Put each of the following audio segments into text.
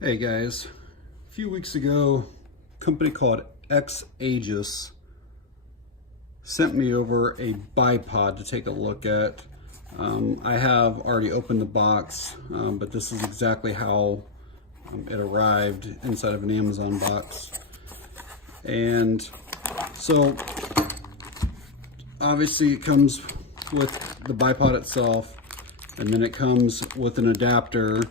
Hey guys, a few weeks ago, a company called XAegis sent me over a bipod to take a look at. I have already opened the box, but this is exactly how it arrived inside of an Amazon box. And so obviously it comes with the bipod itself, and then it comes with an adapter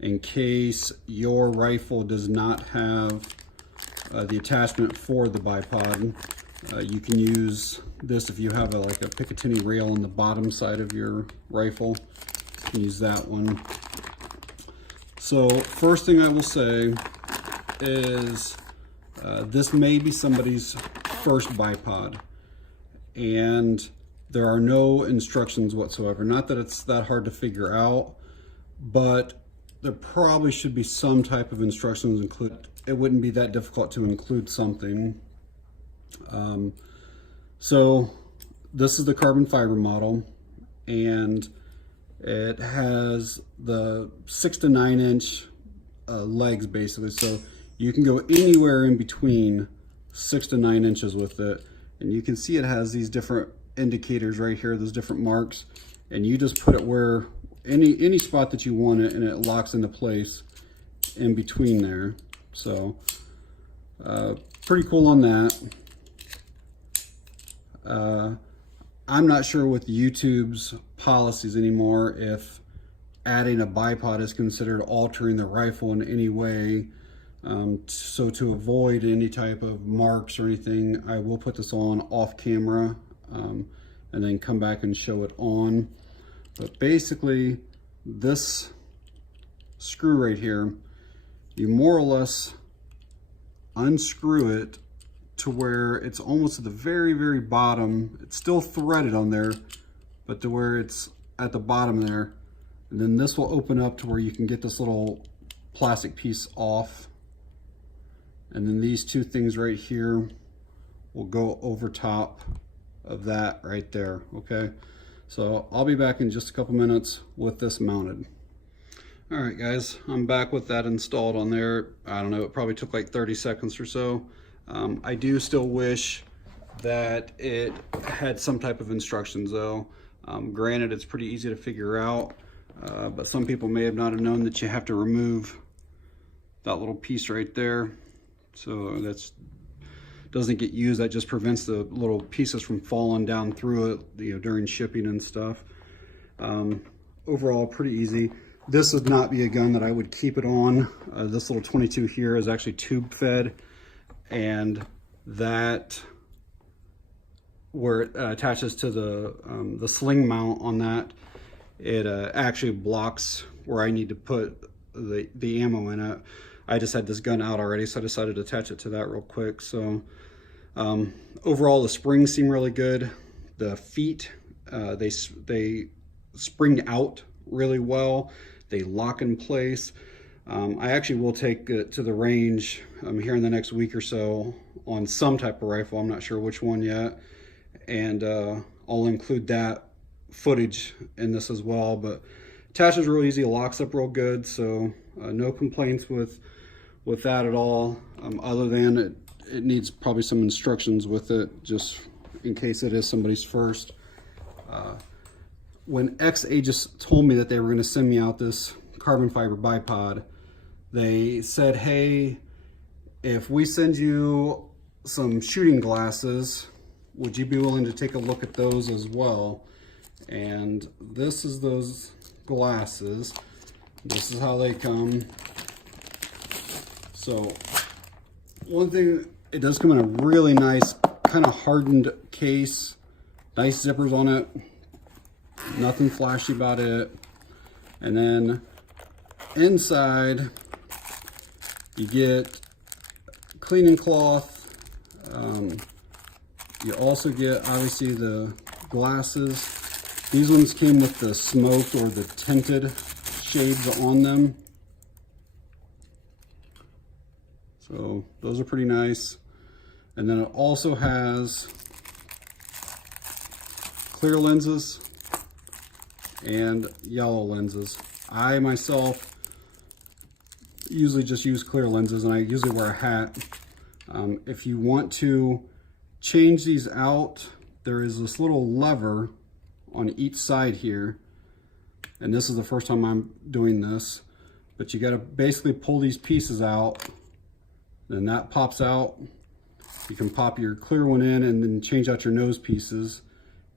in case your rifle does not have the attachment for the bipod. You can use this if you have like a Picatinny rail on the bottom side of your rifle. You can use that one. So first thing I will say is this may be somebody's first bipod, and there are no instructions whatsoever. Not that it's that hard to figure out, but there probably should be some type of instructions included. It wouldn't be that difficult to include something. So this is the carbon fiber model, and it has the 6 to 9 inch legs basically. So you can go anywhere in between 6 to 9 inches with it. And you can see it has these different indicators right here, those different marks, and you just put it where any spot that you want it, and it locks into place in between there. So pretty cool on that. I'm not sure with YouTube's policies anymore if adding a bipod is considered altering the rifle in any way. So to avoid any type of marks or anything, I will put this on off camera and then come back and show it on. But basically, this screw right here, you more or less unscrew it to where it's almost at the very, very bottom. It's still threaded on there, but to where it's at the bottom there. And then this will open up to where you can get this little plastic piece off. And then these two things right here will go over top of that right there, okay? So I'll be back in just a couple minutes with this mounted. All right guys, I'm back with that installed on there. I don't know, it probably took like 30 seconds or so. I do still wish that it had some type of instructions though. Granted, it's pretty easy to figure out, but some people may have not have known that you have to remove that little piece right there. So that's doesn't get used. That just prevents the little pieces from falling down through it, you know, during shipping and stuff. Overall, pretty easy. This would not be a gun that I would keep it on. This little 22 here is actually tube fed, and that where it attaches to the sling mount on that, it actually blocks where I need to put the ammo in it. I just had this gun out already, so I decided to attach it to that real quick. So overall, the springs seem really good. The feet, they spring out really well. They lock in place. I actually will take it to the range here in the next week or so on some type of rifle. I'm not sure which one yet. And I'll include that footage in this as well. But attaches real easy, locks up real good. So no complaints with that at all, other than it needs probably some instructions with it, just in case it is somebody's first. When XAegis told me that they were going to send me out this carbon fiber bipod, they said, hey, if we send you some shooting glasses, would you be willing to take a look at those as well? And this is those glasses. This is how they come. So one thing, it does come in a really nice kind of hardened case, nice zippers on it, nothing flashy about it. And then inside you get cleaning cloth. You also get obviously the glasses. These ones came with the smoked or the tinted shades on them. So those are pretty nice. And then it also has clear lenses and yellow lenses. I myself usually just use clear lenses, and I usually wear a hat. If you want to change these out, there is this little lever on each side here, and this is the first time I'm doing this, but you got to basically pull these pieces out, then that pops out. You can pop your clear one in and then change out your nose pieces,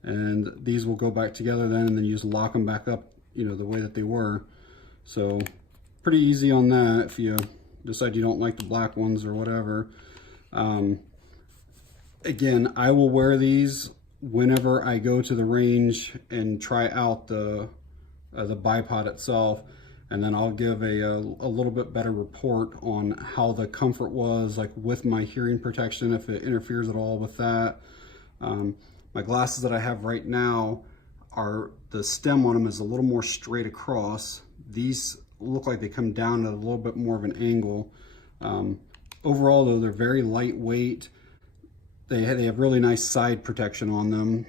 and these will go back together then, and then you just lock them back up, you know, the way that they were. So pretty easy on that if you decide you don't like the black ones or whatever. Again, I will wear these whenever I go to the range and try out the bipod itself, and then I'll give a little bit better report on how the comfort was, like with my hearing protection, if it interferes at all with that. My glasses that I have right now are, the stem on them is a little more straight across. These look like they come down at a little bit more of an angle. Overall though, they're very lightweight. They have really nice side protection on them.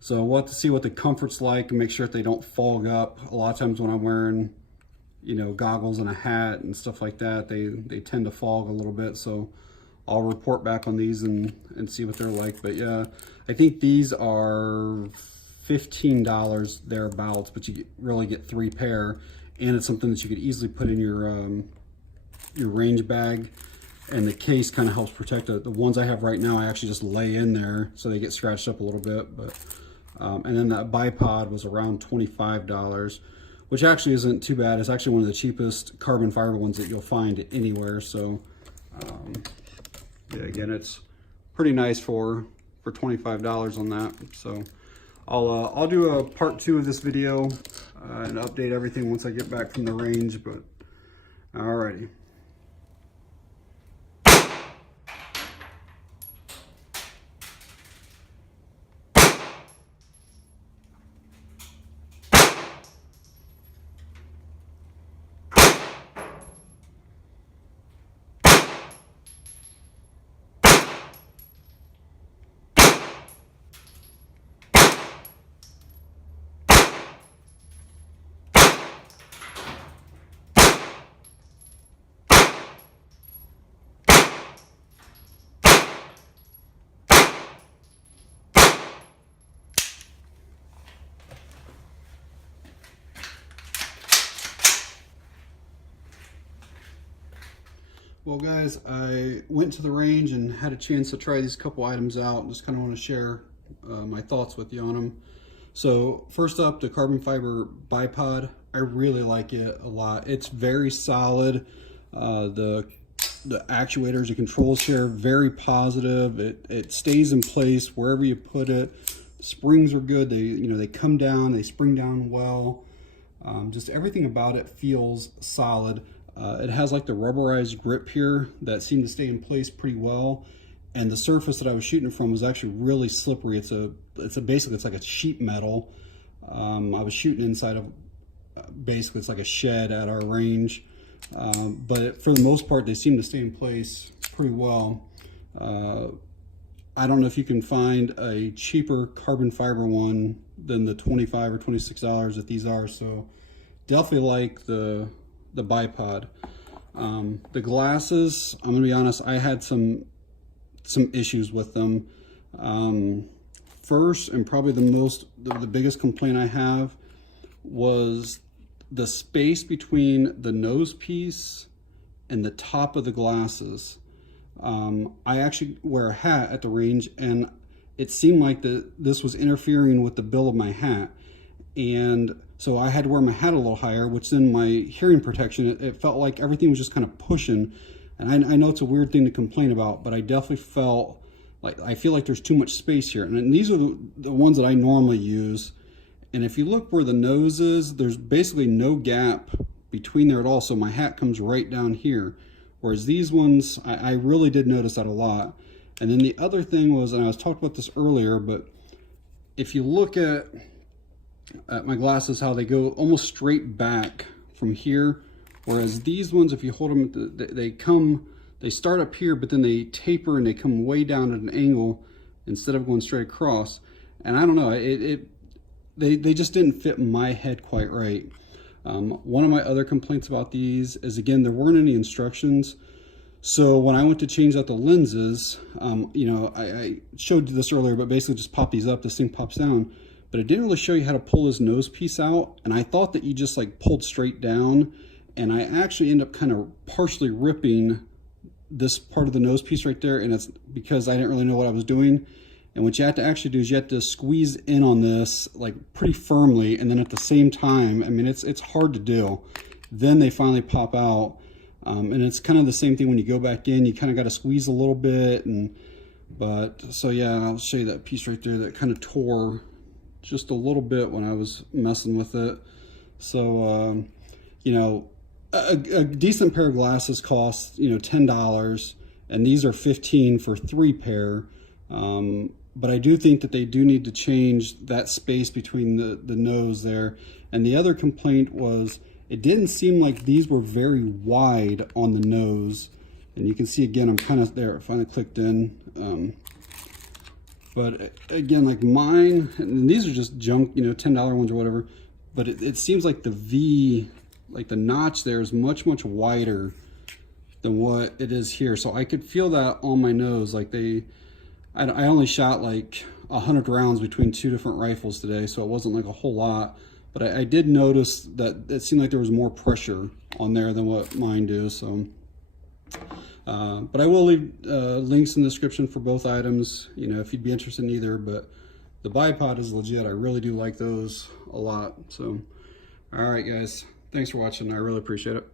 So we'll have to see what the comfort's like and make sure that they don't fog up. A lot of times when I'm wearing, you know, goggles and a hat and stuff like that, they tend to fog a little bit. So I'll report back on these and see what they're like. But yeah, I think these are $15 thereabouts, but you really get 3 pair, and it's something that you could easily put in your range bag, and the case kind of helps protect it. The ones I have right now, I actually just lay in there so they get scratched up a little bit. But and then that bipod was around $25, which actually isn't too bad. It's actually one of the cheapest carbon fiber ones that you'll find anywhere. So yeah, again, it's pretty nice for $25 on that. So I'll do a part 2 of this video and update everything once I get back from the range. But alrighty. Well guys, I went to the range and had a chance to try these couple items out, and just kind of want to share my thoughts with you on them. So first up, the carbon fiber bipod. I really like it a lot. It's very solid. The actuators, the controls here, very positive. It stays in place wherever you put it. Springs are good. They come down, they spring down well. Just everything about it feels solid. It has like the rubberized grip here that seemed to stay in place pretty well, and the surface that I was shooting from was actually really slippery. Basically it's like a sheet metal. I was shooting inside of basically it's like a shed at our range, but for the most part they seem to stay in place pretty well. I don't know if you can find a cheaper carbon fiber one than the $25 or $26 that these are, so definitely like the bipod. The glasses, I'm gonna be honest, I had some issues with them. First, and probably the biggest complaint I have was the space between the nose piece and the top of the glasses. I actually wear a hat at the range, and it seemed like this was interfering with the bill of my hat, and so I had to wear my hat a little higher, which then my hearing protection, it felt like everything was just kind of pushing. And I know it's a weird thing to complain about, but I definitely felt like, I feel like there's too much space here. And these are the ones that I normally use. And if you look where the nose is, there's basically no gap between there at all. So my hat comes right down here. Whereas these ones, I really did notice that a lot. And then the other thing was, and I was talking about this earlier, but if you look at my glasses, how they go almost straight back from here, whereas these ones, if you hold them, they start up here, but then they taper and they come way down at an angle instead of going straight across. And I don't know, they just didn't fit my head quite right. One of my other complaints about these is, again, there weren't any instructions. So when I went to change out the lenses, you know, I showed you this earlier, but basically just pop these up, this thing pops down, but it didn't really show you how to pull this nose piece out. And I thought that you just like pulled straight down, and I actually end up kind of partially ripping this part of the nose piece right there. And it's because I didn't really know what I was doing. And what you have to actually do is you have to squeeze in on this like pretty firmly, and then at the same time, I mean, it's hard to do. Then they finally pop out. And it's kind of the same thing when you go back in, you kind of got to squeeze a little bit. But so yeah, I'll show you that piece right there that kind of tore just a little bit when I was messing with it. So, you know, a decent pair of glasses costs, you know, $10, and these are $15 for 3 pair. But I do think that they do need to change that space between the nose there. And the other complaint was, it didn't seem like these were very wide on the nose. And you can see again, I'm kind of there, finally clicked in. But again, like mine, and these are just junk, you know, $10 ones or whatever. But it seems like the V, like the notch there is much, much wider than what it is here. So I could feel that on my nose. Like I only shot like 100 rounds between 2 different rifles today, so it wasn't like a whole lot. But I did notice that it seemed like there was more pressure on there than what mine do. So, but I will leave links in the description for both items, you know, if you'd be interested in either. But the Bipod is legit. I really do like those a lot. So, all right, guys, thanks for watching. I really appreciate it.